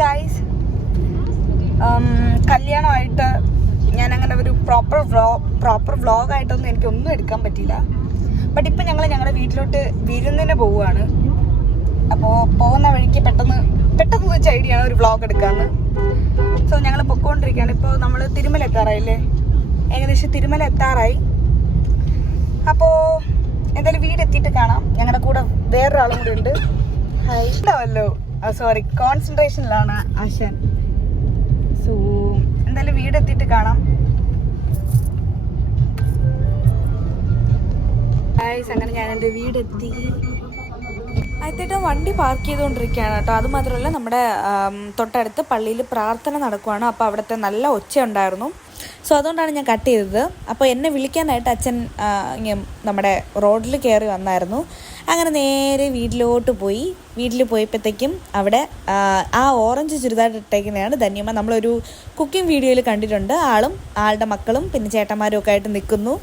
Guys, കല്യാണമായിട്ട് ഞാൻ അങ്ങനെ ഒരു പ്രോപ്പർ വ്ളോഗായിട്ടൊന്നും എനിക്കൊന്നും എടുക്കാൻ പറ്റിയില്ല. ബട്ട് ഇപ്പം ഞങ്ങൾ ഞങ്ങളുടെ വീട്ടിലോട്ട് വിരുന്നിന് പോവുകയാണ്. അപ്പോൾ പോകുന്ന വഴിക്ക് പെട്ടെന്ന് വെച്ച ഐഡിയ ആണ് ഒരു വ്ളോഗ് എടുക്കാമെന്ന്. സോ ഞങ്ങൾ പൊക്കോണ്ടിരിക്കുകയാണ്. ഇപ്പോൾ നമ്മൾ തിരുമല എത്താറായില്ലേ, ഏകദേശം തിരുമല എത്താറായി. അപ്പോൾ എന്തായാലും വീടെത്തിയിട്ട് കാണാം. ഞങ്ങളുടെ കൂടെ വേറൊരാളും കൂടെ ഉണ്ട്. ഹായ് ഉണ്ടാവല്ലോ, സോറി, കോൺസെൻട്രേഷനിലാണ് ആശാൻ. സോ എന്തായാലും വീടെത്തിയിട്ട് കാണാം. ഗായ്സ്, അങ്ങനെ ഞാൻ എൻ്റെ വീടെത്തി. ആദ്യമായിട്ട് വണ്ടി പാർക്ക് ചെയ്തുകൊണ്ടിരിക്കുകയാണ് കേട്ടോ. അതുമാത്രമല്ല, നമ്മുടെ തൊട്ടടുത്ത് പള്ളിയിൽ പ്രാർത്ഥന നടക്കുവാണ്. അപ്പോൾ അവിടുത്തെ നല്ല ഒച്ച ഉണ്ടായിരുന്നു. സോ അതുകൊണ്ടാണ് ഞാൻ കട്ട് ചെയ്തത്. അപ്പോൾ എന്നെ വിളിക്കാനായിട്ട് അച്ഛൻ നമ്മുടെ റോഡിൽ കയറി വന്നായിരുന്നു. അങ്ങനെ നേരെ വീട്ടിലോട്ട് പോയി. വീട്ടിൽ പോയപ്പോഴത്തേക്കും അവിടെ ആ ഓറഞ്ച് ചുരിദാർ ഇട്ടേക്കുന്നതാണ് ധന്യമ്മ. നമ്മളൊരു കുക്കിംഗ് വീഡിയോയിൽ കണ്ടിട്ടുണ്ട്. ആളുടെ മക്കളും പിന്നെ ചേട്ടന്മാരും ഒക്കെ ആയിട്ട് നിൽക്കുന്നു.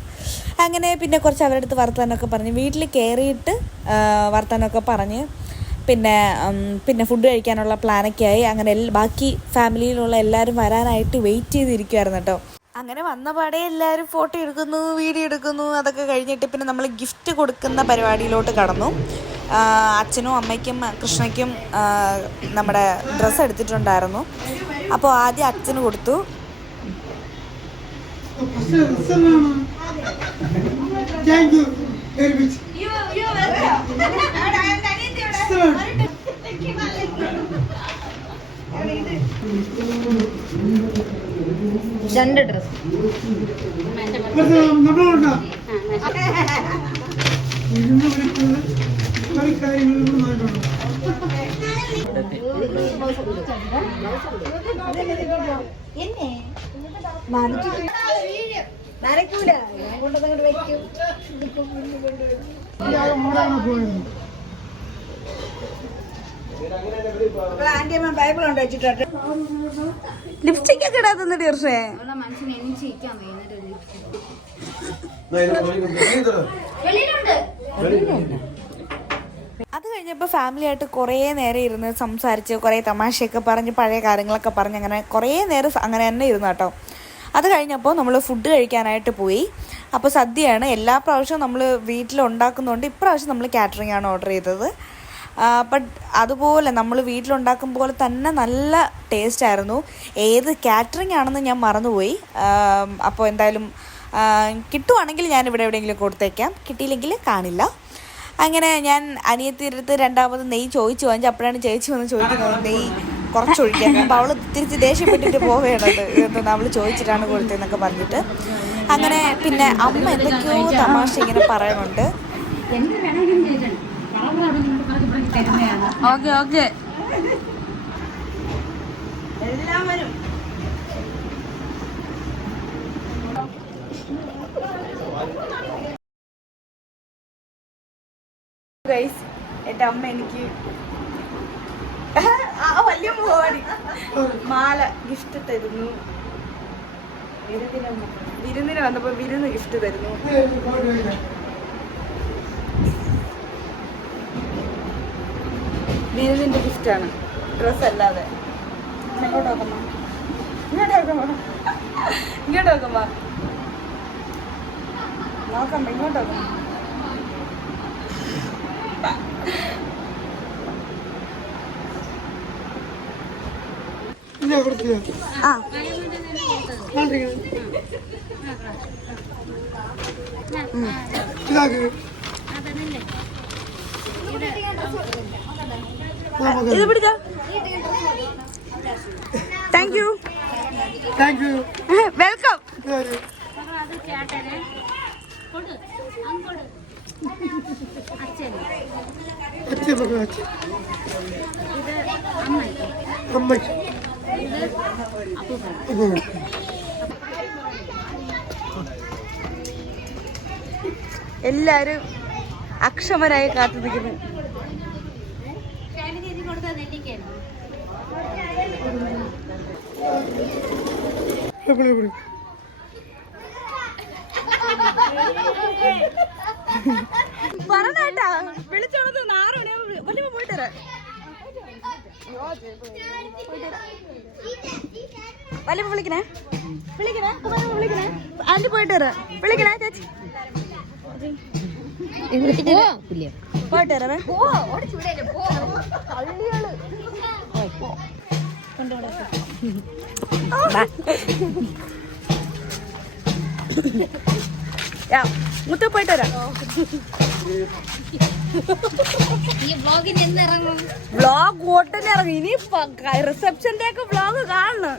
അങ്ങനെ പിന്നെ കുറച്ച് അവരുടെ അടുത്ത് വർത്താനമൊക്കെ പറഞ്ഞ് വീട്ടിൽ കയറിയിട്ട് വർത്താനമൊക്കെ പറഞ്ഞ് പിന്നെ ഫുഡ് കഴിക്കാനുള്ള പ്ലാനൊക്കെ ആയി. അങ്ങനെ ബാക്കി ഫാമിലിയിലുള്ള എല്ലാവരും വരാനായിട്ട് വെയിറ്റ് ചെയ്തിരിക്കുമായിരുന്നു കേട്ടോ. അങ്ങനെ വന്ന പാടെ എല്ലാവരും ഫോട്ടോ എടുക്കുന്നു, വീഡിയോ എടുക്കുന്നു. അതൊക്കെ കഴിഞ്ഞിട്ട് പിന്നെ നമ്മൾ ഗിഫ്റ്റ് കൊടുക്കുന്ന പരിപാടിയിലോട്ട് കടന്നു. അച്ഛനും അമ്മയ്ക്കും കൃഷ്ണയ്ക്കും നമ്മുടെ ഡ്രസ്സ് എടുത്തിട്ടുണ്ടായിരുന്നു. അപ്പോൾ ആദ്യം അച്ഛന് കൊടുത്തു. രണ്ട് ഡ്രസ് നനക്കൂല, കൊണ്ടങ്ങോട്ട് വയ്ക്കും. ബൈബിളുണ്ട് വെച്ചിട്ട് ലിപ്സ്റ്റിക് ഒക്കെ ഇടാത്ത തീർച്ചേ. അത് കഴിഞ്ഞപ്പോൾ ഫാമിലിയായിട്ട് കുറേ നേരം ഇരുന്ന് സംസാരിച്ച് കുറേ തമാശയൊക്കെ പറഞ്ഞ് പഴയ കാര്യങ്ങളൊക്കെ പറഞ്ഞ് അങ്ങനെ കുറേ നേരം അങ്ങനെ തന്നെ ഇരുന്നു കേട്ടോ. അത് കഴിഞ്ഞപ്പോൾ നമ്മൾ ഫുഡ് കഴിക്കാനായിട്ട് പോയി. അപ്പോൾ സദ്യയാണ്. എല്ലാ പ്രാവശ്യവും നമ്മൾ വീട്ടിലുണ്ടാക്കുന്നതുകൊണ്ട് ഇപ്രാവശ്യം നമ്മൾ കാറ്ററിംഗ് ആണ് ഓർഡർ ചെയ്തത്. ബട്ട് അതുപോലെ നമ്മൾ വീട്ടിലുണ്ടാക്കും പോലെ തന്നെ നല്ല ടേസ്റ്റായിരുന്നു. ഏത് കാറ്ററിംഗ് ആണെന്ന് ഞാൻ മറന്നുപോയി. അപ്പോൾ എന്തായാലും കിട്ടുവാണെങ്കിൽ ഞാനിവിടെ എവിടെയെങ്കിലും കൊടുത്തേക്കാം, കിട്ടിയില്ലെങ്കിൽ കാണില്ല. അങ്ങനെ ഞാൻ അനിയത്തിൻ്റെ രണ്ടാമത് നെയ്യ് ചോദിച്ചു വാങ്ങിച്ചു. അപ്പോഴാണ് ചേച്ചി വന്ന് ചോദിക്കുന്നത് നെയ്യ് കുറച്ചൊഴിക്കാൻ. അപ്പോൾ അവൾ തിരിച്ച് ദേഷ്യപ്പെട്ടിട്ട് പോവുകയാണത്. എന്തെന്ന് അവൾ ചോദിച്ചിട്ടാണ് കൊടുത്തതെന്നൊക്കെ പറഞ്ഞിട്ട്. അങ്ങനെ പിന്നെ അമ്മ എന്തൊക്കെയോ തമാശ ഇങ്ങനെ പറയുന്നുണ്ട്. ഓക്കെ ഓക്കെ എല്ലാവരും ഗൈസ്, എൻ്റെ അമ്മ എനിക്ക് വലിയ മോടി മാല ഗിഫ്റ്റ് തരുന്നു. വിരുന്നിന് വന്നപ്പോൾ വിരുന്ന് ഗിഫ്റ്റ് തരുന്നു. വിരുന്നിൻ്റെ ഗിഫ്റ്റാണ്, ഡ്രസ്സ് അല്ലാതെ. ഇങ്ങോട്ട് നോക്കമ്മ, നോക്കമ്മ ഇങ്ങോട്ട് നോക്കമ്മ. ഇത് പിടിച്ചോ. Thank you welcome. എല്ലാരും അക്ഷമരായി കാത്തു നിൽക്കുന്നു. പറഞ്ഞാട്ടാ വിളിച്ചോളൂ. 6 മണിയാകുമ്പോ വലിയ പോയിട്ട് വലിയ വിളിക്കണേ വിളിക്കണേ ആന്റി പോയിട്ട് വരാം വിളിക്കണേ ചേച്ചി പോയിട്ട് വരാമേ മുത്ത പോയിട്ട് വരാം വ്ളോഗ് ഓട്ടനെ ഇറങ്ങി ഇനി റിസപ്ഷന്റെ ഒക്കെ വ്ളോഗ് കാണണം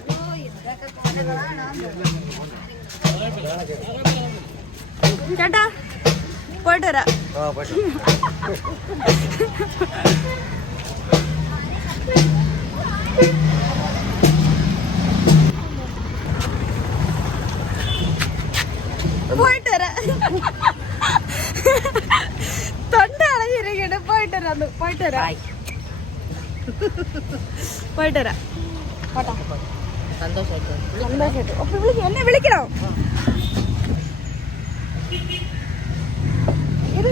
ചേട്ടാ പോയിട്ട് വരാം പോയിട്ട് വരാം തൊണ്ട അടഞ്ഞിരിക്കട്ടെ പോയിട്ട് വരാം സന്തോഷമായിട്ട് എന്നെ വിളിക്കണോ ഇത്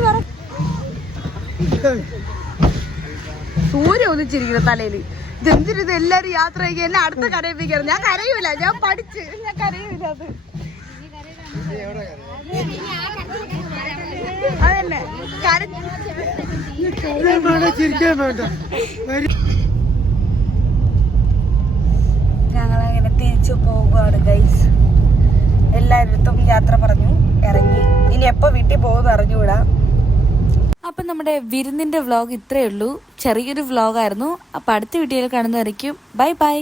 സൂര്യ ഒന്നിച്ചിരിക്കുന്നു തലയില് ഇതെന്തിന് എല്ലാരും യാത്ര ചെയ്യും എന്നെ അടുത്ത കരയിപ്പിക്കണം ഞാൻ കരയൂല ഞാൻ പഠിച്ച് ഞാൻ കരയൂല അത് അതന്നെ ഞങ്ങളങ്ങനെ തിരിച്ചു പോകുകയാണ് ഗൈസ് എല്ലായിടത്തും യാത്ര പറഞ്ഞു ഇറങ്ങി ഇനി എപ്പോ വീട്ടിൽ പോകുമെന്ന് അറിഞ്ഞുകൂടാ അപ്പം നമ്മുടെ വിരുന്നിന്റെ വ്ലോഗ് ഇത്രയേ ഉള്ളൂ ചെറിയൊരു വ്ലോഗായിരുന്നു അപ്പം അടുത്ത വീഡിയോയിൽ കാണുന്നതായിരിക്കും ബൈ ബൈ